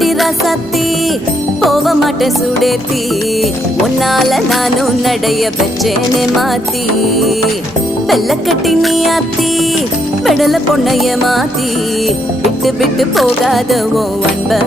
குட்டி ராசாத்தி போக மாட்டேன் சுடேத்தி உன்னால நானும் நடைய வச்சேனே மாத்தி வெள்ள கட்டி நீ ஆத்தி பெடல பொண்ணைய மாத்தி விட்டு விட்டு போகாத ஓ அன்ப